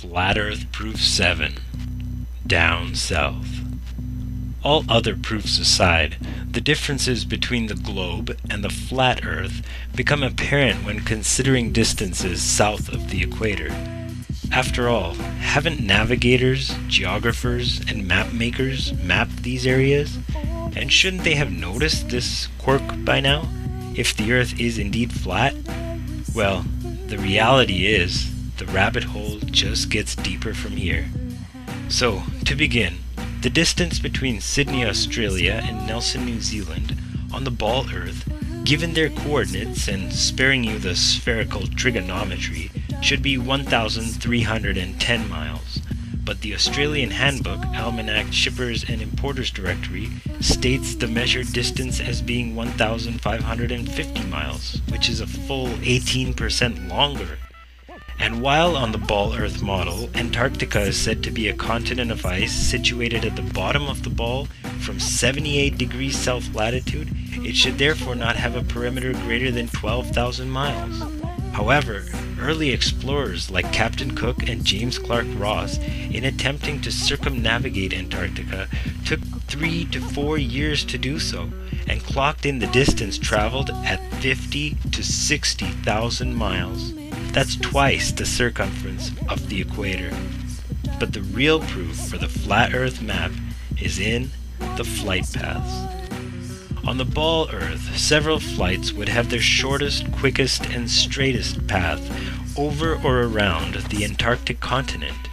Flat Earth Proof 7. Down South. All other proofs aside, the differences between the globe and the flat Earth become apparent when considering distances south of the equator. After all, haven't navigators, geographers, and map makers mapped these areas? And shouldn't they have noticed this quirk by now, if the Earth is indeed flat? Well, the reality is, the rabbit hole just gets deeper from here. So, to begin, the distance between Sydney, Australia and Nelson, New Zealand, on the ball Earth, given their coordinates and sparing you the spherical trigonometry, should be 1,310 miles. But the Australian Handbook, Almanac Shippers and Importers Directory states the measured distance as being 1,550 miles, which is a full 18% longer. And while on the ball Earth model, Antarctica is said to be a continent of ice situated at the bottom of the ball from 78 degrees south latitude, it should therefore not have a perimeter greater than 12,000 miles. However, early explorers like Captain Cook and James Clark Ross, in attempting to circumnavigate Antarctica, took 3 to 4 years to do so, and clocked in the distance traveled at 50 to 60,000 miles. That's twice the circumference of the equator. But the real proof for the flat Earth map is in the flight paths. On the ball Earth, several flights would have their shortest, quickest, and straightest path over or around the Antarctic continent.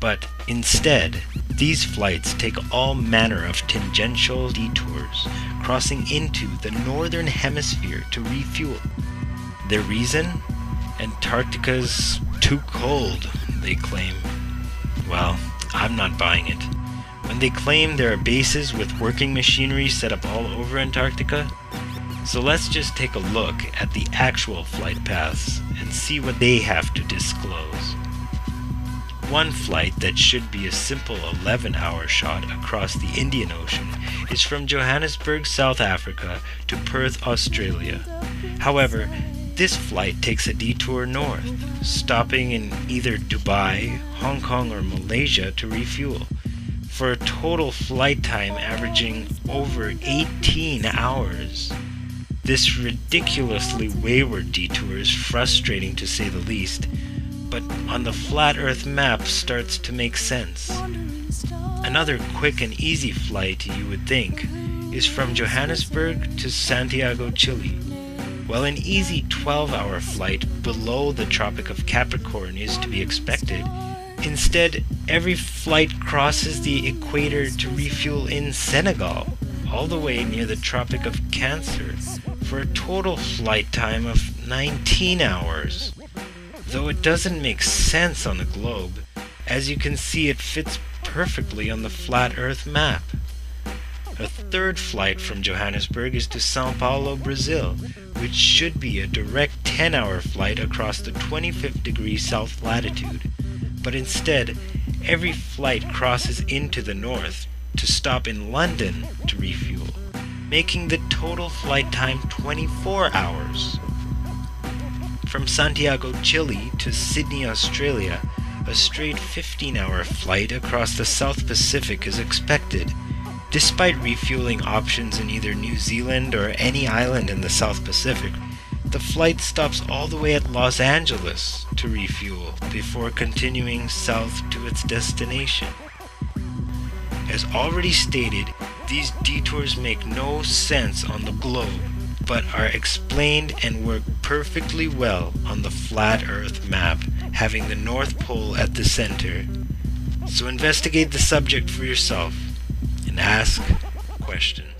But instead, these flights take all manner of tangential detours, crossing into the northern hemisphere to refuel. Their reason? Antarctica's too cold, they claim. Well, I'm not buying it. When they claim there are bases with working machinery set up all over Antarctica. So let's just take a look at the actual flight paths and see what they have to disclose. One flight that should be a simple 11-hour shot across the Indian Ocean is from Johannesburg, South Africa to Perth, Australia. However, this flight takes a detour north, stopping in either Dubai, Hong Kong, or Malaysia to refuel, for a total flight time averaging over 18 hours. This ridiculously wayward detour is frustrating to say the least, but on the flat Earth map starts to make sense. Another quick and easy flight, you would think, is from Johannesburg to Santiago, Chile. While an easy 12-hour flight below the Tropic of Capricorn is to be expected, instead, every flight crosses the equator to refuel in Senegal, all the way near the Tropic of Cancer, for a total flight time of 19 hours. Though it doesn't make sense on the globe, as you can see it fits perfectly on the flat Earth map. A third flight from Johannesburg is to São Paulo, Brazil, which should be a direct 10-hour flight across the 25th degree south latitude. But instead, every flight crosses into the north to stop in London to refuel, making the total flight time 24 hours. From Santiago, Chile to Sydney, Australia, a straight 15-hour flight across the South Pacific is expected, despite refueling options in either New Zealand or any island in the South Pacific. The flight stops all the way at Los Angeles to refuel before continuing south to its destination. As already stated, these detours make no sense on the globe, but are explained and work perfectly well on the flat Earth map, having the North Pole at the center. So investigate the subject for yourself and ask questions.